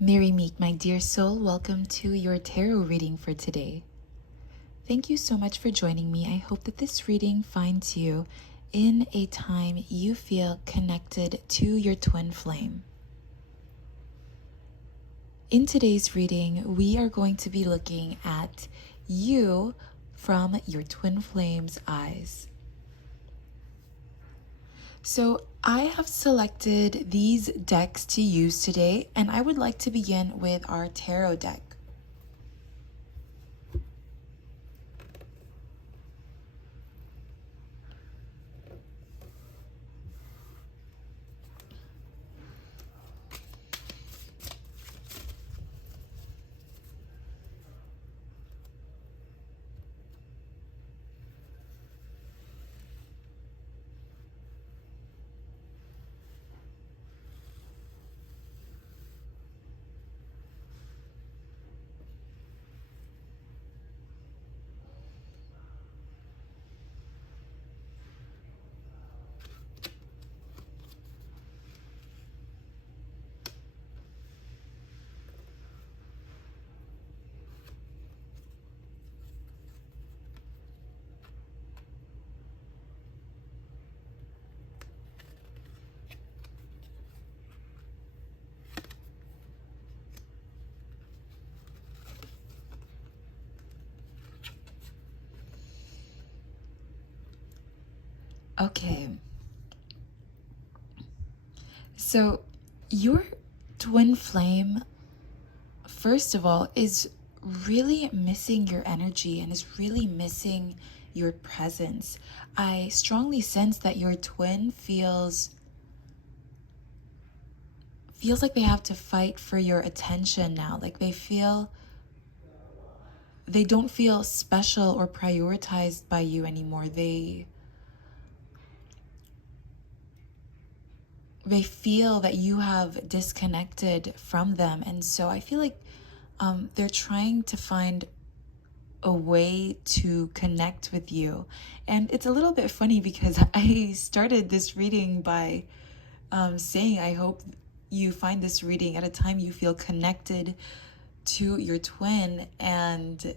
Mary Meek, my dear soul, welcome to your tarot reading for today. Thank you so much for joining me. I hope that this reading finds you in a time you feel connected to your twin flame. In today's reading, we are going to be looking at you from your twin flame's eyes. So I have selected these decks to use today, and I would like to begin with our tarot deck. Okay. So your twin flame, first of all, is really missing your energy and is really missing your presence. I strongly sense that your twin feels like they have to fight for your attention now. Like they don't feel special or prioritized by you anymore. They feel that you have disconnected from them. And so I feel like they're trying to find a way to connect with you. And it's a little bit funny because I started this reading by saying, I hope you find this reading at a time you feel connected to your twin. And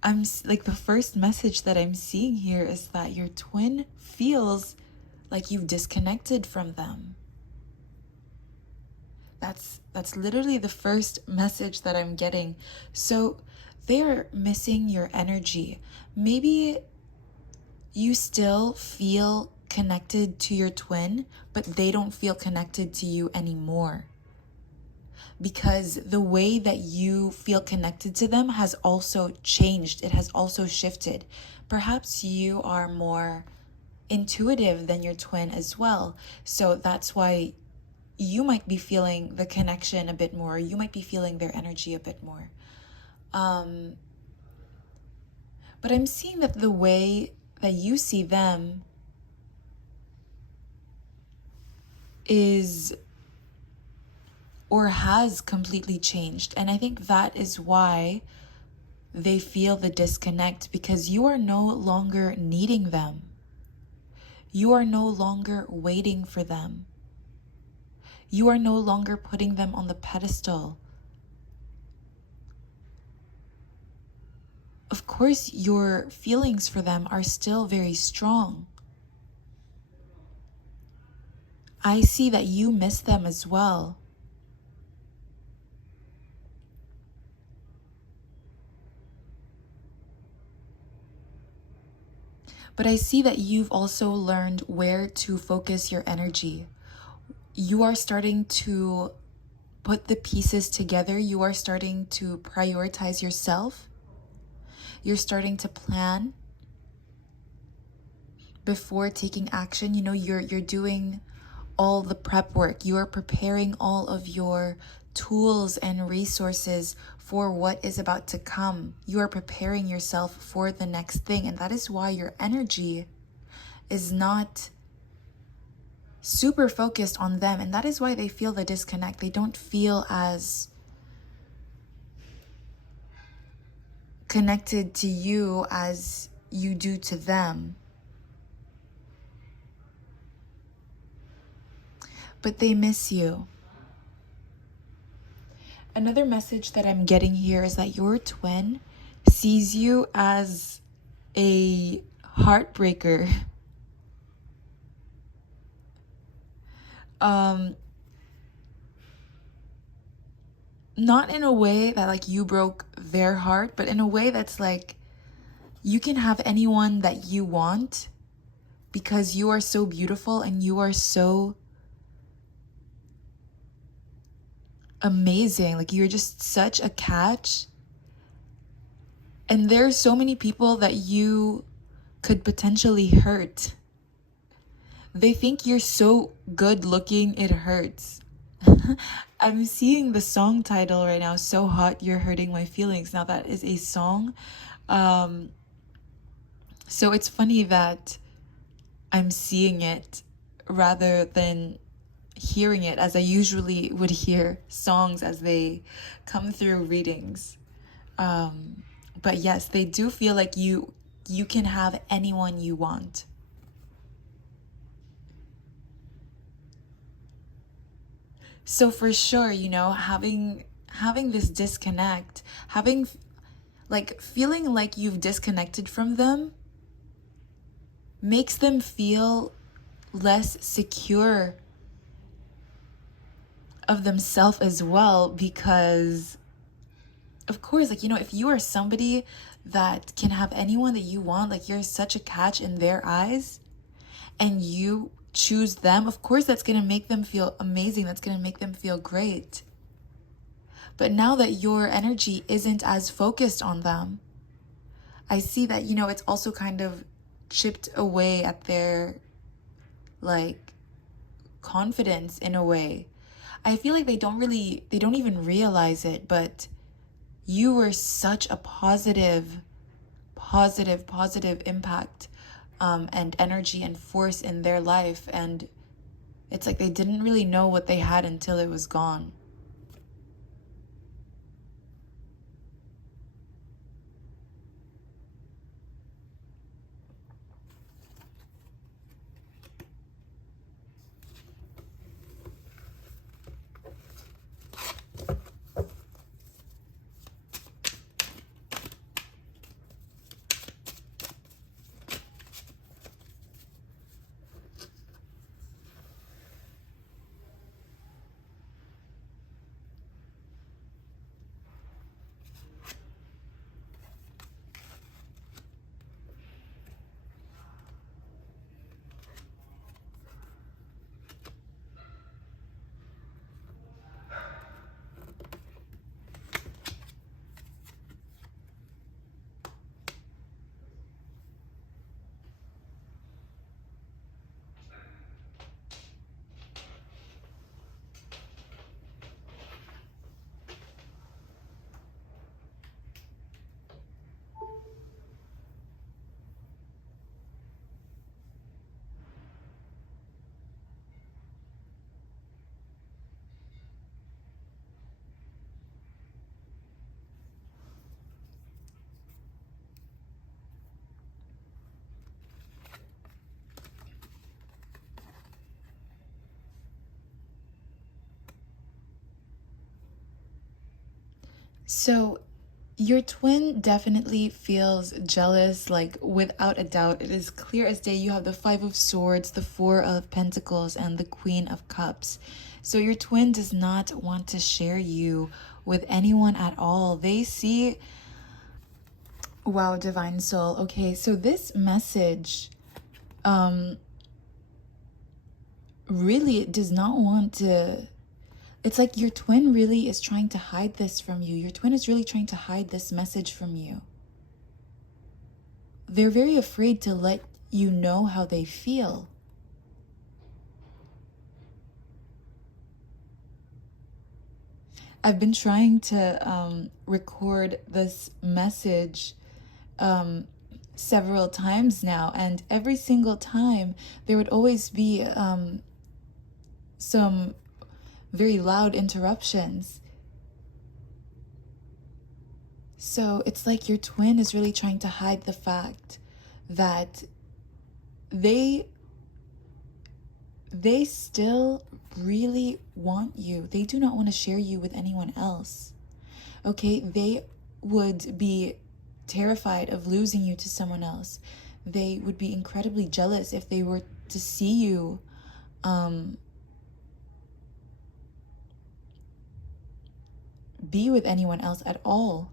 I'm like, the first message that I'm seeing here is that your twin feels like you've disconnected from them. That's literally the first message that I'm getting. So they're missing your energy. Maybe you still feel connected to your twin, but they don't feel connected to you anymore. Because the way that you feel connected to them has also changed. It has also shifted. Perhaps you are more intuitive than your twin as well. So that's why you might be feeling the connection a bit more. You might be feeling their energy a bit more. But I'm seeing that the way that you see them is or has completely changed. And I think that is why they feel the disconnect, because you are no longer needing them. You are no longer waiting for them. You are no longer putting them on the pedestal. Of course, your feelings for them are still very strong. I see that you miss them as well. But I see that you've also learned where to focus your energy. You are starting to put the pieces together. You are starting to prioritize yourself. You're starting to plan before taking action. You know, you're doing all the prep work. You are preparing all of your tools and resources for what is about to come. You are preparing yourself for the next thing. And that is why your energy is not super focused on them. And that is why they feel the disconnect. They don't feel as connected to you as you do to them. But they miss you. Another message that I'm getting here is that your twin sees you as a heartbreaker. Not in a way that like you broke their heart, but in a way that's like you can have anyone that you want because you are so beautiful and you are so amazing. Like you're just such a catch. And there's so many people that you could potentially hurt. They think you're so good looking, it hurts. I'm seeing the song title right now, So Hot You're Hurting My Feelings. Now that is a song. So it's funny that I'm seeing it rather than hearing it as I usually would hear songs as they come through readings. But yes, they do feel like you can have anyone you want. So for sure, you know, having this disconnect, feeling like you've disconnected from them makes them feel less secure of themselves as well, because of course, like, you know, if you are somebody that can have anyone that you want, like you're such a catch in their eyes and you choose them, of course that's going to make them feel amazing. That's going to make them feel great. But now that your energy isn't as focused on them, I see that, you know, it's also kind of chipped away at their like confidence in a way. I feel like they don't even realize it, but you were such a positive impact and energy and force in their life, and it's like they didn't really know what they had until it was gone. So your twin definitely feels jealous, like without a doubt. It is clear as day. You have the Five of Swords, the Four of Pentacles, and the Queen of Cups. So your twin does not want to share you with anyone at all. They see, wow, Divine Soul. Okay, so this message really does not want to. It's like your twin really is trying to hide this from you. Your twin is really trying to hide this message from you. They're very afraid to let you know how they feel. I've been trying to record this message several times now, and every single time there would always be some very loud interruptions. So it's like your twin is really trying to hide the fact that they still really want you. They do not want to share you with anyone else. Okay, they would be terrified of losing you to someone else. They would be incredibly jealous if they were to see you be with anyone else at all.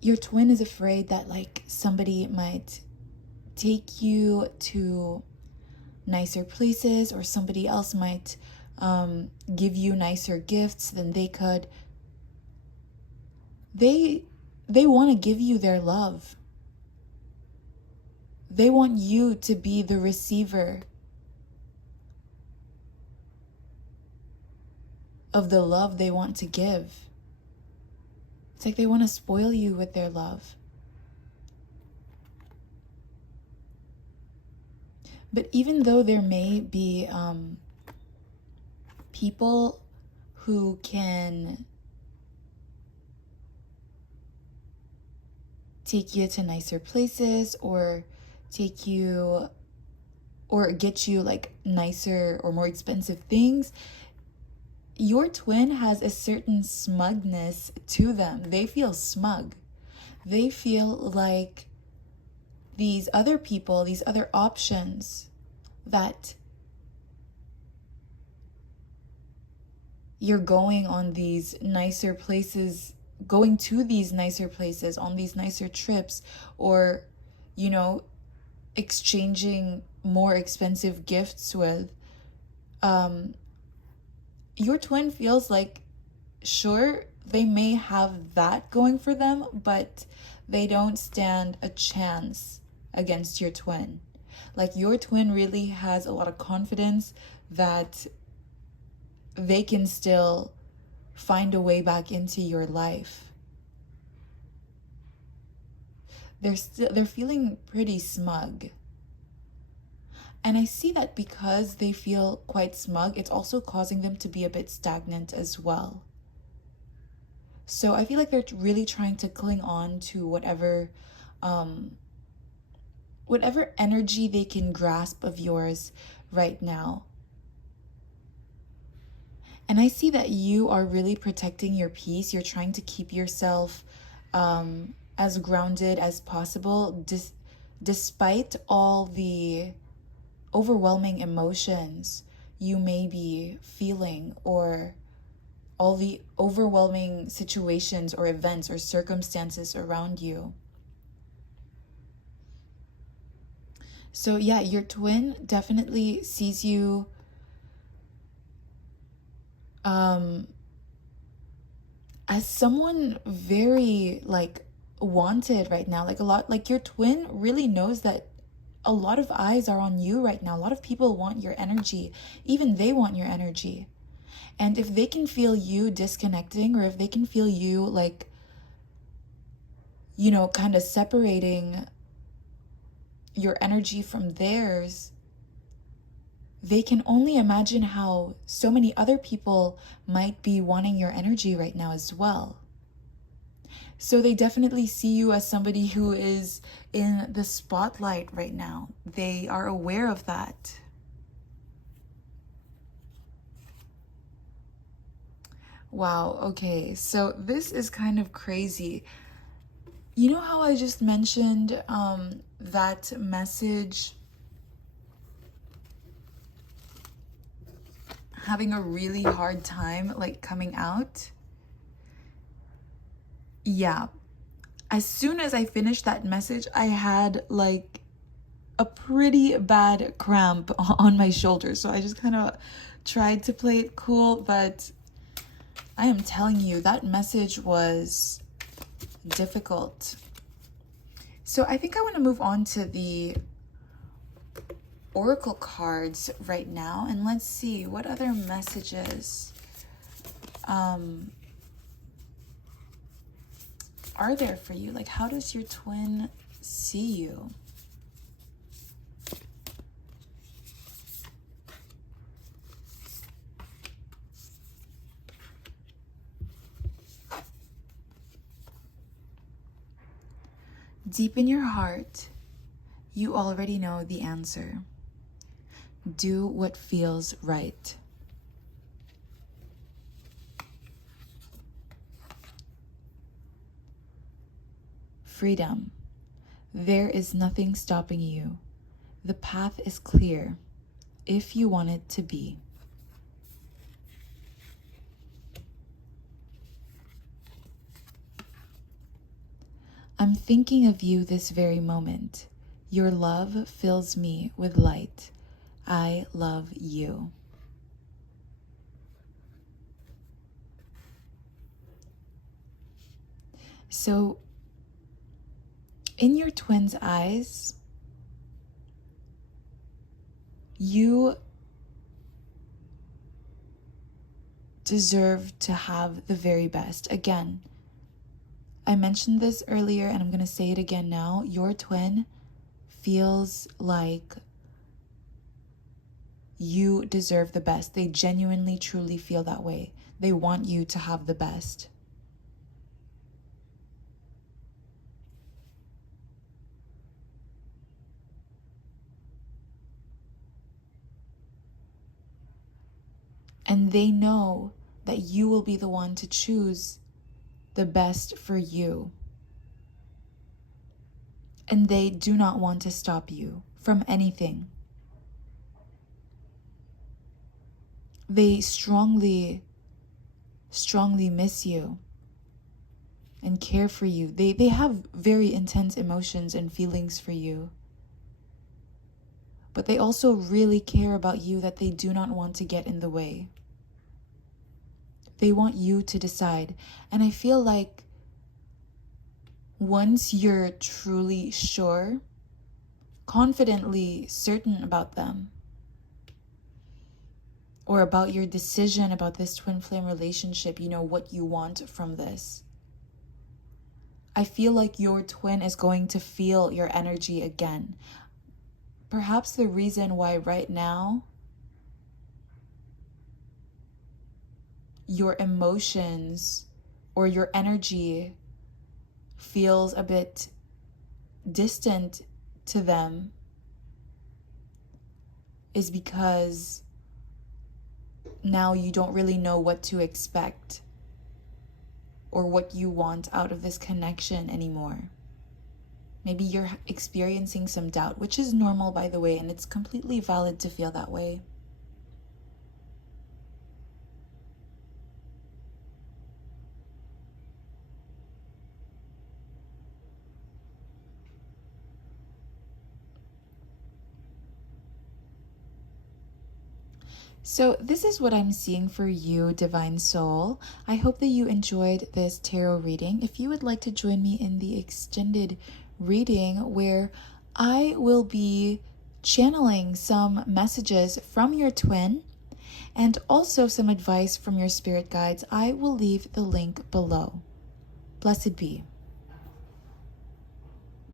Your twin is afraid that like somebody might take you to nicer places, or somebody else might give you nicer gifts than they could. They want to give you their love. They want you to be the receiver of the love they want to give. It's like they want to spoil you with their love. But even though there may be people who can take you to nicer places, or take you or get you like nicer or more expensive things, your twin has a certain smugness to them. They feel smug. They feel like these other people, these other options that you're going on these nicer places, going to these nicer places, on these nicer trips, or, you know, exchanging more expensive gifts with, your twin feels like, sure, they may have that going for them, but they don't stand a chance against your twin. Like, your twin really has a lot of confidence that they can still find a way back into your life. They're feeling pretty smug. And I see that because they feel quite smug, it's also causing them to be a bit stagnant as well. So I feel like they're really trying to cling on to whatever energy they can grasp of yours right now. And I see that you are really protecting your peace. You're trying to keep yourself as grounded as possible, despite all the overwhelming emotions you may be feeling, or all the overwhelming situations or events or circumstances around you. So yeah, your twin definitely sees you as someone very like wanted right now. Like a lot, like your twin really knows that a lot of eyes are on you right now. A lot of people want your energy. Even they want your energy. And if they can feel you disconnecting, or if they can feel you like, you know, kind of separating your energy from theirs, they can only imagine how so many other people might be wanting your energy right now as well. So they definitely see you as somebody who is in the spotlight right now. They are aware of that. Wow, okay, so this is kind of crazy. You know how I just mentioned that message having a really hard time like coming out? Yeah. As soon as I finished that message, I had like a pretty bad cramp on my shoulder. So I just kind of tried to play it cool, but I am telling you, that message was difficult. So I think I want to move on to the oracle cards right now, and let's see what other messages are there for you. Like, how does your twin see you? Deep in your heart, you already know the answer. Do what feels right. Freedom. There is nothing stopping you. The path is clear if you want it to be. I'm thinking of you this very moment. Your love fills me with light. I love you. So, in your twin's eyes, you deserve to have the very best. Again, I mentioned this earlier and I'm going to say it again now. Your twin feels like you deserve the best. They genuinely, truly feel that way. They want you to have the best. And they know that you will be the one to choose the best for you. And they do not want to stop you from anything. They strongly, strongly miss you and care for you. They have very intense emotions and feelings for you. But they also really care about you, that they do not want to get in the way. They want you to decide. And I feel like once you're truly sure, confidently certain about them, or about your decision about this twin flame relationship, you know what you want from this, I feel like your twin is going to feel your energy again. Perhaps the reason why right now your emotions or your energy feels a bit distant to them is because now you don't really know what to expect or what you want out of this connection anymore. Maybe you're experiencing some doubt, which is normal, by the way, and it's completely valid to feel that way. So this is what I'm seeing for you, Divine Soul. I hope that you enjoyed this tarot reading. If you would like to join me in the extended reading where I will be channeling some messages from your twin and also some advice from your spirit guides, I will leave the link below. Blessed be.